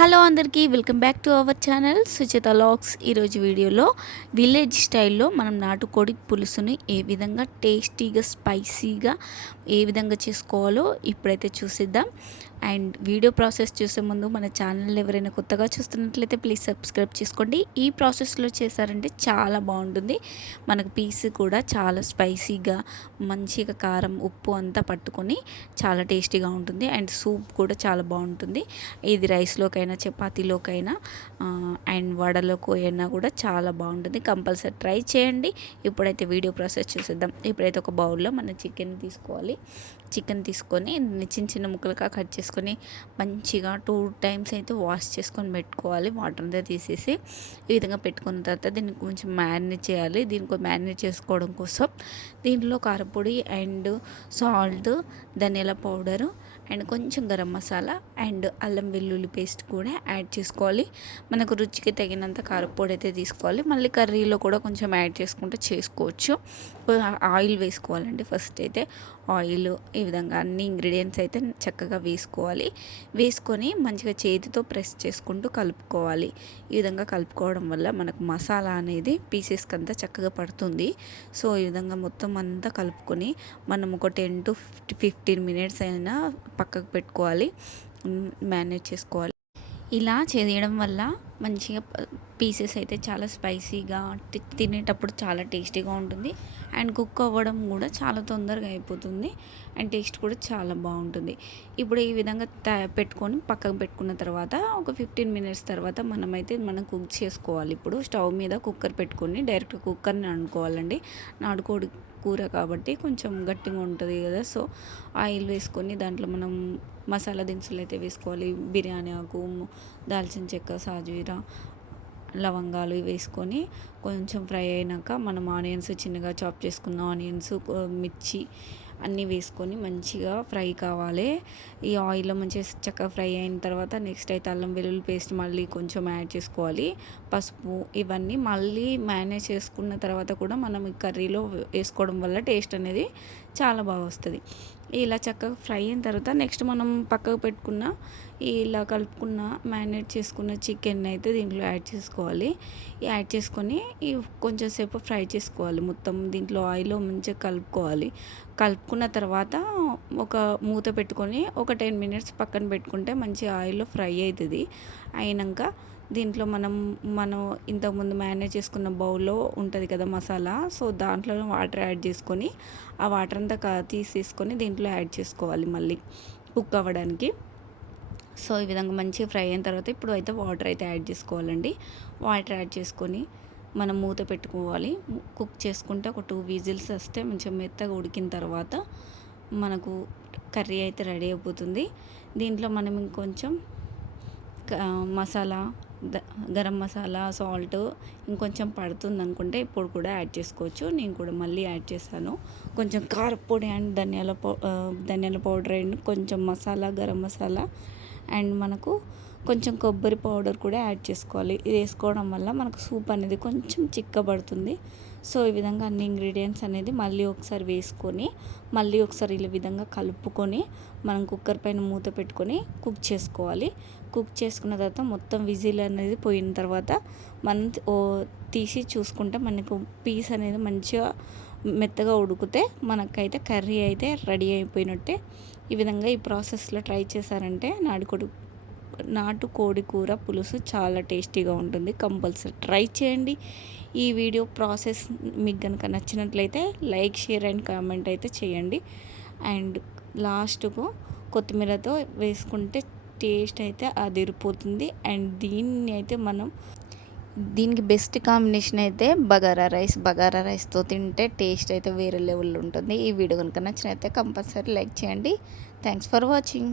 Hello అందరికీ welcome back to our channel Suchitha logs. ఈరోజు వీడియోలో విలేజ్ స్టైల్లో మనం నాటుకోడి పులుసుని ఏ విధంగా టేస్టీగా స్పైసీగా ఏ విధంగా చేసుకోవాలో ఇప్పుడైతే చూసిద్దాం. అండ్ వీడియో ప్రాసెస్ చూసే ముందు మన ఛానల్ ఎవరైనా కొత్తగా చూస్తున్నట్లయితే ప్లీజ్ సబ్స్క్రైబ్ చేసుకోండి. ఈ ప్రాసెస్లో చేశారంటే చాలా బాగుంటుంది. మనకు పీస్ కూడా చాలా స్పైసీగా మంచిగా కారం ఉప్పు అంతా పట్టుకొని చాలా టేస్టీగా ఉంటుంది. అండ్ సూప్ కూడా చాలా బాగుంటుంది. ఇది రైస్లోకైనా చపాతీలోకైనా అండ్ వడలోకి అయినా కూడా చాలా బాగుంటుంది. కంపల్సరీ ట్రై చేయండి. ఇప్పుడైతే వీడియో ప్రాసెస్ చూసేద్దాం. ఇప్పుడైతే ఒక బౌల్లో మనం చికెన్ తీసుకోవాలి. చికెన్ తీసుకొని చిన్న చిన్న ముక్కలుగా కట్ చేసుకొని మంచిగా 2 టైమ్స్ అయితే వాష్ చేసుకొని పెట్టుకోవాలి. వాటర్ అంతా తీసేసి ఈ విధంగా పెట్టుకున్న తర్వాత దీన్ని కొంచెం మ్యారినేట్ చేయాలి. దీనికి మ్యారినేట్ చేసుకోవడం కోసం దీంట్లో కారపొడి అండ్ సాల్ట్, ధనియాల పౌడరు అండ్ కొంచెం గరం మసాలా అండ్ అల్లం వెల్లుల్లి పేస్ట్ కూడా యాడ్ చేసుకోవాలి. మనకు రుచికి తగినంత కారపొడి అయితే తీసుకోవాలి. మళ్ళీ కర్రీలో కూడా కొంచెం యాడ్ చేసుకుంటే చేసుకోవచ్చు. ఆయిల్ వేసుకోవాలండి. ఫస్ట్ అయితే ఆయిల్ ఈ విధంగా అన్ని ఇంగ్రీడియంట్స్ అయితే చక్కగా వేసుకొని మంచిగా చేతితో ప్రెస్ చేసుకుంటూ కలుపుకోవాలి. ఈ విధంగా కలుపుకోవడం వల్ల మనకు మసాలా అనేది పీసెస్కి అంతా చక్కగా పడుతుంది. సో ఈ విధంగా మొత్తం అంతా కలుపుకొని మనం ఒక 10 to 15 మినిట్స్ అయినా పక్కకు పెట్టుకోవాలి, మ్యారినేట్ చేసుకోవాలి. ఇలా చేయడం వల్ల మంచిగా పీసెస్ అయితే చాలా స్పైసీగా తినేటప్పుడు చాలా టేస్టీగా ఉంటుంది. అండ్ కుక్ అవ్వడం కూడా చాలా తొందరగా అయిపోతుంది. అండ్ టేస్ట్ కూడా చాలా బాగుంటుంది. ఇప్పుడు ఈ విధంగా పెట్టుకొని పక్కకు పెట్టుకున్న తర్వాత ఒక 15 మినిట్స్ తర్వాత మనం కుక్ చేసుకోవాలి. ఇప్పుడు స్టవ్ మీద కుక్కర్ పెట్టుకొని డైరెక్ట్ కుక్కర్ని వండుకోవాలండి. నాటుకోడి కూర కాబట్టి కొంచెం గట్టిగా ఉంటుంది కదా. సో ఆయిల్ వేసుకొని దాంట్లో మనం మసాలా దినుసులు అయితే వేసుకోవాలి. బిర్యానీ ఆకు, దాల్చిన చెక్క, సాజీరా, లవంగాలు వేసుకొని కొంచెం ఫ్రై అయినాక మనం ఆనియన్స్ చిన్నగా చాప్ చేసుకున్న ఆనియన్స్, మిర్చి అన్నీ వేసుకొని మంచిగా ఫ్రై కావాలి. ఈ ఆయిల్లో మంచిగా చక్కగా ఫ్రై అయిన తర్వాత నెక్స్ట్ అయితే అల్లం వెల్లుల్లి పేస్ట్ మళ్ళీ కొంచెం యాడ్ చేసుకోవాలి. పసుపు ఇవన్నీ మళ్ళీ మ్యారినేట్ చేసుకున్న తర్వాత కూడా మనం ఈ కర్రీలో వేసుకోవడం వల్ల టేస్ట్ అనేది చాలా బాగా వస్తుంది. ఇలా చక్కగా ఫ్రై అయిన తర్వాత నెక్స్ట్ మనం పక్కకు పెట్టుకున్న ఇలా కలుపుకున్న మ్యారినేట్ చేసుకున్న చికెన్ అయితే దీంట్లో యాడ్ చేసుకోవాలి. యాడ్ చేసుకొని కొంచెం సేపు ఫ్రై చేసుకోవాలి. మొత్తం దీంట్లో ఆయిల్లో మంచిగా కలుపుకున్న తర్వాత ఒక మూత పెట్టుకొని ఒక 10 మినిట్స్ పక్కన పెట్టుకుంటే మంచి ఆయిల్లో ఫ్రై అవుతుంది. అయినాక దీంట్లో మనం ఇంతకుముందు మ్యారినేట్ చేసుకున్న బౌల్లో ఉంటుంది కదా మసాలా. సో దాంట్లో వాటర్ యాడ్ చేసుకొని ఆ వాటర్ అంతా తీసేసుకొని దీంట్లో యాడ్ చేసుకోవాలి మళ్ళీ కుక్ అవ్వడానికి. సో ఈ విధంగా మంచిగా ఫ్రై అయిన తర్వాత ఇప్పుడు అయితే వాటర్ అయితే యాడ్ చేసుకోవాలండి. వాటర్ యాడ్ చేసుకొని మనం మూత పెట్టుకోవాలి. కుక్ చేసుకుంటే ఒక 2 విజిల్స్ వస్తే మంచిగా మెత్తగా ఉడికిన తర్వాత మనకు కర్రీ అయితే రెడీ అయిపోతుంది. దీంట్లో మనం ఇంకొంచెం మసాలా, గరం మసాలా, సాల్ట్ ఇంకొంచెం పడుతుంది అనుకుంటే ఇప్పుడు కూడా యాడ్ చేసుకోవచ్చు. నేను కూడా మళ్ళీ యాడ్ చేశాను. కొంచెం కారపొడి అండ్ ధనియాల పౌడర్ అండ్ కొంచెం మసాలా, గరం మసాలా అండ్ మనకు కొంచెం కొబ్బరి పౌడర్ కూడా యాడ్ చేసుకోవాలి. ఇది వేసుకోవడం వల్ల మనకు సూప్ అనేది కొంచెం చిక్కబడుతుంది. సో ఈ విధంగా అన్ని ఇంగ్రీడియంట్స్ అనేది మళ్ళీ ఒకసారి వేసుకొని మళ్ళీ ఒకసారి ఈ విధంగా కలుపుకొని మనం కుక్కర్ పైన మూత పెట్టుకొని కుక్ చేసుకోవాలి. కుక్ చేసుకున్న తర్వాత మొత్తం విజిల్ అనేది పోయిన తర్వాత మనం తీసి చూసుకుంటే మనకు పీస్ అనేది మంచిగా మెత్తగా ఉడికితే మనకైతే కర్రీ అయితే రెడీ అయిపోయినట్టే. ఈ విధంగా ఈ ప్రాసెస్లో ట్రై చేశారంటే నాటుకోడి కూర పులుసు చాలా టేస్టీగా ఉంటుంది. కంపల్సరీ ట్రై చేయండి. ఈ వీడియో ప్రాసెస్ మీకు కనుక నచ్చినట్లయితే లైక్, షేర్ అండ్ కామెంట్ అయితే చేయండి. అండ్ లాస్ట్కు కొత్తిమీరతో వేసుకుంటే టేస్ట్ అయితే అదిరిపోతుంది. అండ్ దీనికి బెస్ట్ కాంబినేషన్ అయితే బగారా రైస్తో తింటే టేస్ట్ అయితే వేరే లెవెల్లో ఉంటుంది. ఈ వీడియో కనుక నచ్చినైతే కంపల్సరీ లైక్ చేయండి. Thanks for watching.